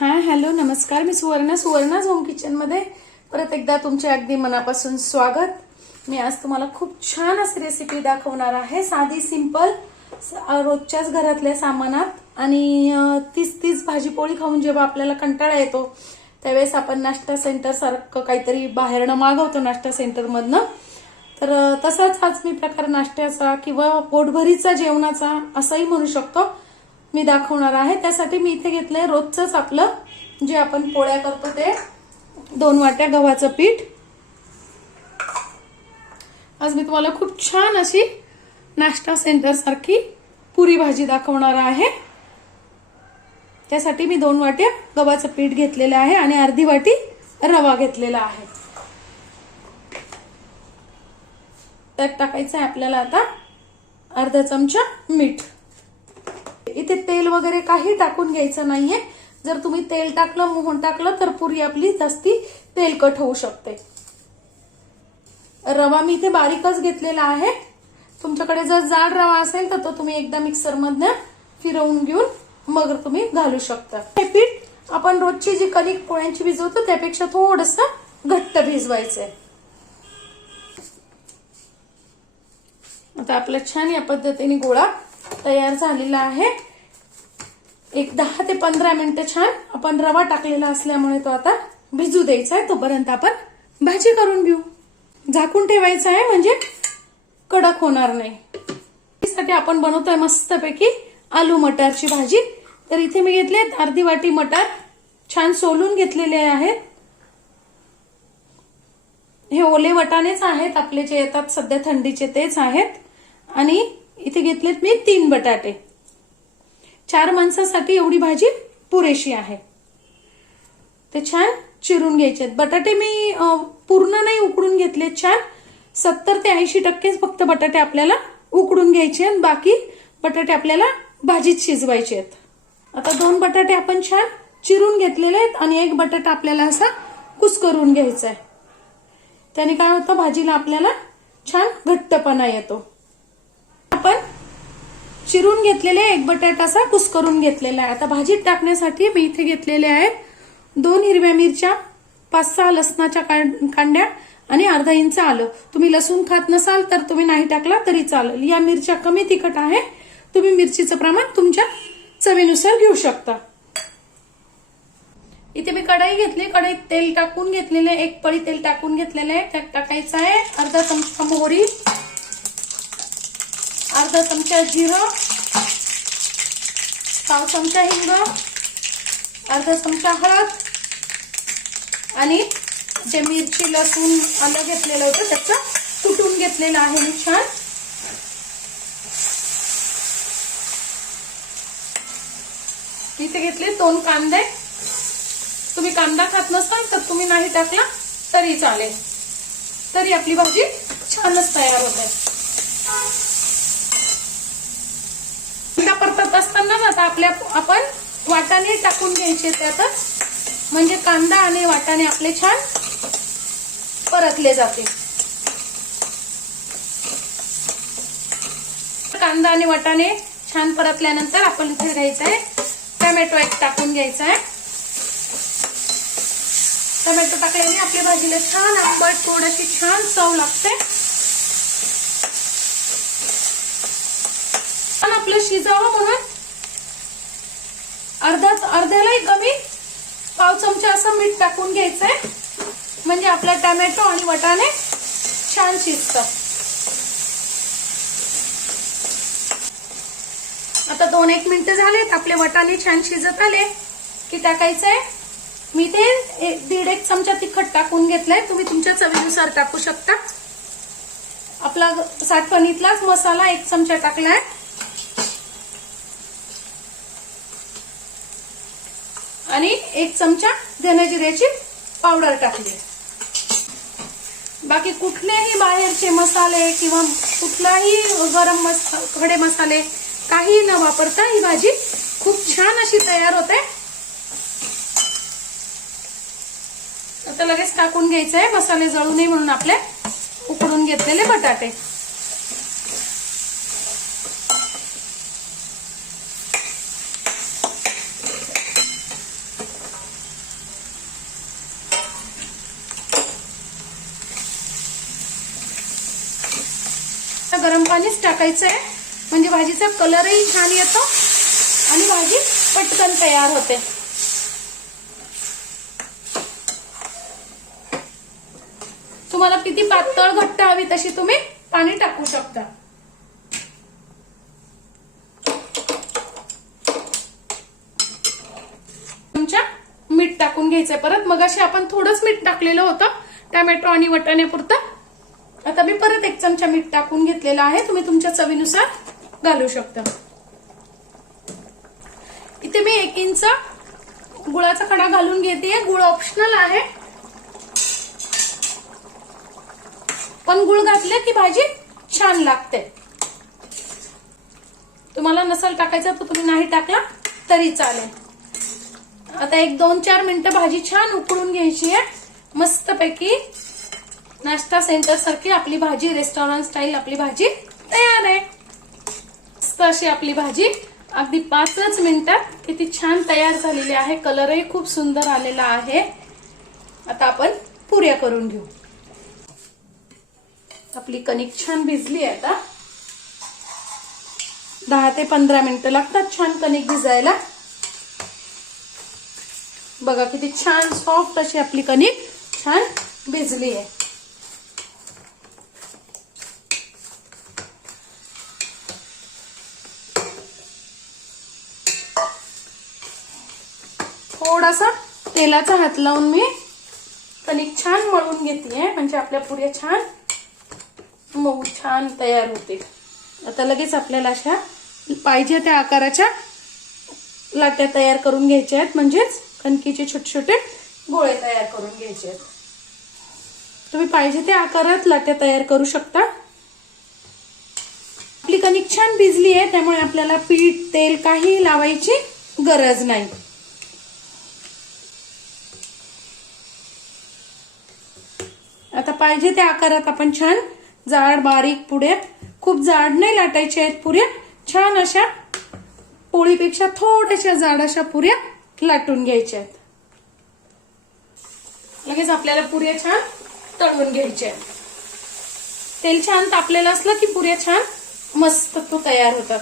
हां हॅलो नमस्कार. मी सुवर्णा सुवर्णाज होम किचनमध्ये परत एकदा तुमचे अगदी मनापासून स्वागत. मी आज तुम्हाला खूप छान अशी रेसिपी दाखवणार आहे. साधी सिंपल रोजच्याच घरातल्या सामानात. आणि तीच तीच भाजीपोळी खाऊन जेव्हा आपल्याला कंटाळा येतो त्यावेळेस आपण नाश्ता सेंटर सारखं काहीतरी बाहेरनं मागवतो नाश्ता सेंटरमधनं तर तसाच आज मी प्रकार नाश्त्याचा किंवा पोटभरीचा जेवणाचा असाही म्हणू शकतो. मी दाखवणार आहे. त्यासाठी मी इथे घेतलंय रोजचंच आपलं जे आपण पोळ्या करतो ते. दोन वाट्या गव्हाचं पीठ. आज मी तुम्हाला खूप छान अशी नाश्ता सेंटर सारखी पुरी भाजी दाखवणार आहे. त्यासाठी मी दोन वाट्या गव्हाचं पीठ घेतलेलं आहे आणि अर्धी वाटी रवा घेतलेला आहे. त्यात टाकायचं आहे आपल्याला आता अर्धा चमचा मीठ. इथे तेल वगैरे काही टाकून घ्यायचं नाहीये. जर तुम्ही तेल टाकलं मोहन टाकलं तर पुरी आपली जास्ती तेलकट होऊ शकते. रवा मी इथे बारीकच घेतलेला आहे. तुमच्याकडे जर जाड रवा असेल तर तो तुम्ही एकदा मिक्सरमधनं फिरवून घेऊन मग तुम्ही घालू शकता. हे पीठ आपण रोजची जी कणिक पोळ्यांची भिजवतो त्यापेक्षा थोडस घट्ट भिजवायचंय. आता आपला छान या पद्धतीने गोळा तयार झालेला आहे. एक दहा ते पंधरा मिनिटं छान आपण रवा टाकलेला असल्यामुळे तो आता भिजू द्यायचा आहे. तोपर्यंत आपण भाजी करून घेऊ. झाकून ठेवायचं आहे म्हणजे कडक होणार नाही. त्यासाठी आपण बनवतोय मस्तपैकी आलू मटारची भाजी. तर इथे मी घेतले अर्धी वाटी मटार. छान सोलून घेतलेले आहेत हे ओले वटाणेच आहेत. आपले जे येतात सध्या थंडीचे तेच आहेत. आणि इथे घेतलेत मी तीन बटाटे. चार माणसासाठी एवढी भाजी पुरेशी आहे. ते छान चिरून घ्यायचे आहेत बटाटे मी पूर्ण नाही उकडून घेतले छान. सत्तर ते ऐंशी टक्केच फक्त बटाटे आपल्याला उकडून घ्यायचे आणि बाकी बटाटे आपल्याला भाजीत शिजवायचे आहेत. आता दोन बटाटे आपण छान चिरून घेतलेले आहेत आणि एक बटाटा आपल्याला असा कुस्करून घ्यायचा आहे. त्याने काय होतं? भाजीला आपल्याला छान घट्टपणा येतो. चिरून घेतलेले एक बटाटा असा कुसकरून घेतलेला आहे. आता भाजीत टाकण्यासाठी मी इथे घेतलेले आहेत दोन हिरव्या मिरच्या पाच सहा लसणाच्या कांड्या आणि अर्धा इंच आलं. तुम्ही लसूण खात नसाल तर तुम्ही नाही टाकला तरी चालेल. या मिरच्या कमी तिखट आहे. तुम्ही मिरचीचं प्रमाण तुमच्या चवीनुसार घेऊ शकता. इथे मी कढाई घेतली. कढईत तेल टाकून घेतलेले एक पळी तेल टाकून घेतलेले आहे. त्यात टाकायचं आहे अर्धा चमचा मोहरी. अर्धा चमचा जिरं पाव चमचा हिंग अर्धा चमचा हळद आणि जे मिरची लसूण आलं घेतलेलं होतं त्याचं कुटून घेतलेलं आहे मी छान. इथे घेतले दोन कांदे. तुम्ही कांदा खात नसाल तर तुम्ही नाही टाकला तरी चालेल. तरी आपली भाजी छानच तयार होते कांदा परतत ना आता आपल्या आपण वाटाणे टाकून घ्यायचे त्यातच म्हणजे कांदा आणि वाटाणे आपले छान परतले जाते. कांदा आणि वाटाणे छान परतल्यानंतर आपण इथे घ्यायचं आहे टोमॅटो एक टाकून घ्यायचा आहे टोमॅटो टाकल्याने आपल्या भाजीला छान आंबट थोडीशी छान चव लागते. छान आपलं शिजावं म्हणून अर्ध्यालाही कमी पाव चमचा असं मीठ टाकून घ्यायचंय. म्हणजे आपला टोमॅटो आणि वटाणे छान शिजतात आता दोन एक मिनिटं झालेत. आपले वटाणे छान शिजत आले. की टाकायचंय. मी ते एक- दीड एक चमचा तिखट टाकून घेतलंय. तुम्ही तुमच्या चवीनुसार टाकू शकता. आपला साठवणीतलाच मसाला एक चमचा टाकलाय. आणि एक चमचा धनजिऱ्याची पावडर टाकली. बाकी कुठलेही बाहेरचे मसाले किंवा कुठलाही गरम मस खडे मसाले काही न वापरता ही भाजी खूप छान अशी तयार होते. आता लगेच टाकून घ्यायचं आहे मसाले जळू नये म्हणून आपले उकडून घेतलेले बटाटे. गरम पाणीच टाकायचं आहे म्हणजे भाजीचा कलरही छान येतो आणि भाजी पटकन तयार होते. तुम्हाला किती पातळ घट्ट हवी तशी तुम्ही पाणी टाकू शकता. तुमच्या मीठ टाकून घ्यायचंय. परत मग अशी आपण थोडंच मीठ टाकलेलं होतं. टॅमॅटो आणि वटाण्यापुरतं आता मी परत एक चमचा मीठ टाकून घेतलेला आहे. तुम्ही तुमच्या चवीनुसार घालू शकता. इथे मी एक इंच गुळाचा खडा घालून घेते. गुळ ऑप्शनल आहे. पण गुळ घातले की भाजी छान लागते. तुम्हाला नसल टाकायचं तर तुम्ही नाही टाकला तरी चालेल. आता एक दोन चार मिनिटं भाजी छान उकळून घ्यायची आहे. मस्तपैकी नाश्ता सेंटर सारखी आपली भाजी रेस्टॉरंट स्टाईल आपली भाजी तयार आहे. मस्त अशी आपली भाजी. अगदी पाचच मिनिटात किती छान तयार झालेली आहे. कलरही खूप सुंदर आलेला आहे. आता आपण पुऱ्या करून घेऊ. आपली कणिक छान भिजली आहे आता. दहा ते पंधरा मिनिटं लागतात छान कणिक भिजायला. बघा किती छान सॉफ्ट अशी आपली कणिक छान भिजली आहे. थोडासा तेलाचा हात लावून मी कणिक छान मळून घेते म्हणजे आपल्या पुऱ्या छान मऊ छान तयार होते. आता लगेच आपल्याला अशा पाहिजे त्या आकाराच्या लाट्या तयार करून घ्यायच्या आहेत. म्हणजेच कणकीचे छोटे छोटे गोळे तयार करून घ्यायचे आहेत. तुम्ही पाहिजे त्या आकारात लाट्या तयार करू शकता. आपली कणिक छान भिजली आहे त्यामुळे आपल्याला पीठ तेल काही लावायची गरज नाही. आता पाहिजे त्या आकारात आपण छान जाड बारीक पुढे खूप जाड नाही लाटायचे आहेत पुऱ्या. छान अशा पोळीपेक्षा थोड्याशा जाड अशा पुऱ्या लाटून घ्यायच्या आहेत. लगेच आपल्याला पुऱ्या छान तळून घ्यायच्या आहेत. तेल छान तापलेलं असलं की पुऱ्या छान मस्त तो तयार होतात.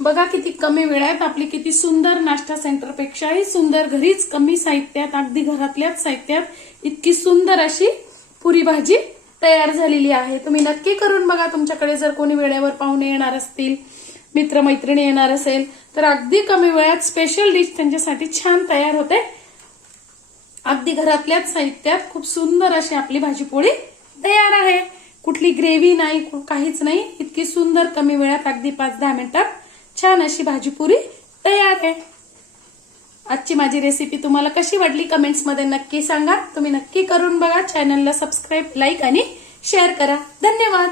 बघा किती कमी वेळात आपली किती सुंदर नाश्ता सेंटरपेक्षाही सुंदर घरीच कमी साहित्यात अगदी घरातल्याच साहित्यात इतकी सुंदर अशी पुरी भाजी तयार झालेली आहे. तुम्ही नक्की करून बघा तुमच्याकडे जर कोणी वेळेवर पाहुणे येणार असतील मित्रमैत्रिणी येणार असेल तर अगदी कमी वेळात स्पेशल डिश त्यांच्यासाठी छान तयार होते. अगदी घरातल्याच साहित्यात खूप सुंदर अशी आपली भाजीपोळी तयार आहे. कुठली ग्रेव्ही नाही काहीच नाही इतकी सुंदर कमी वेळात अगदी पाच दहा मिनिटात छान अशी भाजीपुरी तयार आहे. आजची माझी रेसिपी तुम्हाला कशी वाटली कमेंट्समध्ये नक्की सांगा. तुम्ही नक्की करून बघा. चॅनलला सबस्क्राईब लाईक आणि शेअर करा. धन्यवाद.